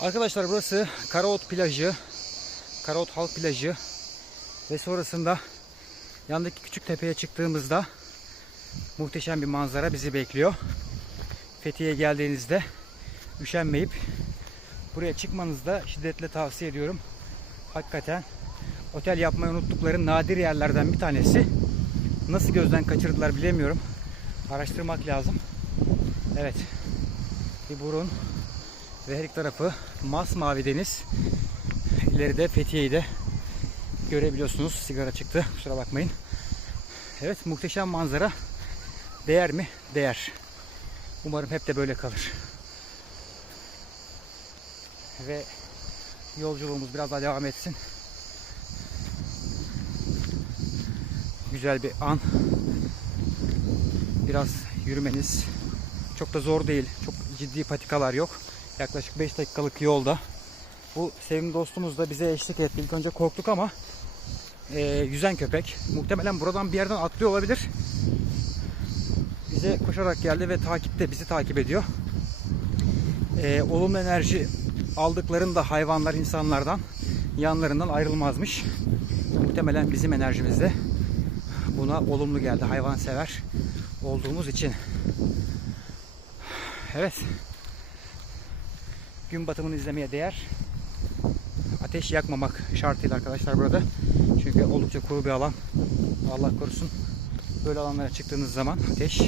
Arkadaşlar burası Karaot plajı. Karaot halk plajı. Ve sonrasında yandaki küçük tepeye çıktığımızda muhteşem bir manzara bizi bekliyor. Fethiye'ye geldiğinizde üşenmeyip buraya çıkmanızı da şiddetle tavsiye ediyorum. Hakikaten otel yapmayı unuttukları nadir yerlerden bir tanesi. Nasıl gözden kaçırdılar bilemiyorum. Araştırmak lazım. Evet. Bir burun ve her iki tarafı masmavi deniz. İleride Fethiye'yi de görebiliyorsunuz. Sigara çıktı. Kusura bakmayın. Evet muhteşem manzara. Değer mi? Değer. Umarım hep de böyle kalır. Ve yolculuğumuz biraz daha devam etsin. Güzel bir an. Biraz yürümeniz çok da zor değil. Çok ciddi patikalar yok. Yaklaşık 5 dakikalık yolda. Bu sevimli dostumuz da bize eşlik etti. İlk önce korktuk ama e, yüzen köpek. Muhtemelen buradan bir yerden atlıyor olabilir. Bize koşarak geldi ve takipte bizi takip ediyor. E, olumlu enerji aldıklarında hayvanlar insanlardan yanlarından ayrılmazmış. Muhtemelen bizim enerjimiz de buna olumlu geldi. Hayvansever olduğumuz için. Evet. Gün batımını izlemeye değer. Ateş yakmamak şartıyla arkadaşlar burada. Çünkü oldukça kuru bir alan. Allah korusun. Böyle alanlara çıktığınız zaman ateş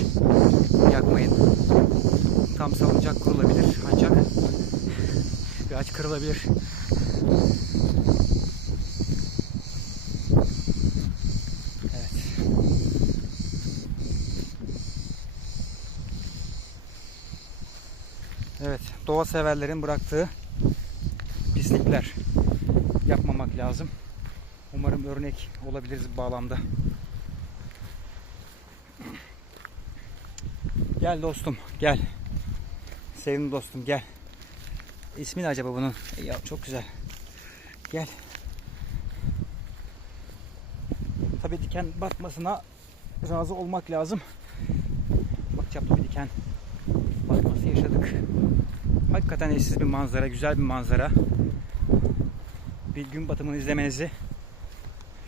yakmayın. Tam salıncak kurulabilir ancak ağaç kırılabilir. Evet. Evet, doğa severlerin bıraktığı pislikler yapmamak lazım. Umarım örnek olabiliriz bu bağlamda. Gel dostum, gel. Sevimli dostum, gel. İsmi ne acaba bunun? Ya çok güzel. Gel. Tabii diken batmasına razı olmak lazım. Bak çaplı bir diken batması yaşadık. Hakikaten eşsiz bir manzara, güzel bir manzara. Bir gün batımını izlemenizi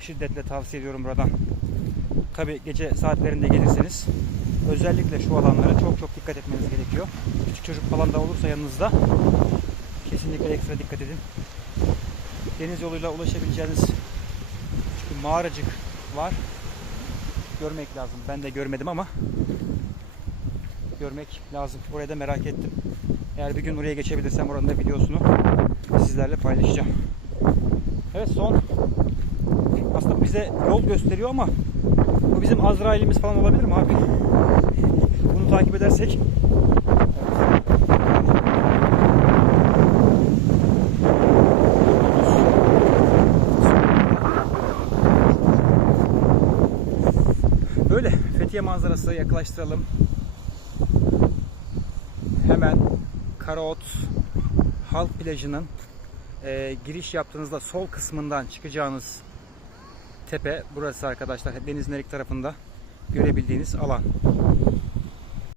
şiddetle tavsiye ediyorum buradan. Tabi gece saatlerinde gelirseniz özellikle şu alanlara çok çok dikkat etmeniz gerekiyor. Küçük çocuk falan da olursa yanınızda kesinlikle ekstra dikkat edin. Deniz yoluyla ulaşabileceğiniz çünkü mağaracık var. Görmek lazım. Ben de görmedim ama görmek lazım. Oraya da merak ettim. Eğer bir gün oraya geçebilirsem oranın da videosunu sizlerle paylaşacağım. Evet son aslında bize yol gösteriyor ama bu bizim Azrail'imiz falan olabilir mi abi? Bunu takip edersek Böyle Fethiye manzarası yaklaştıralım. Hemen Karaot Halk Plajı'nın e, giriş yaptığınızda sol kısmından çıkacağınız tepe burası arkadaşlar. Denizin her iki tarafında görebildiğiniz alan.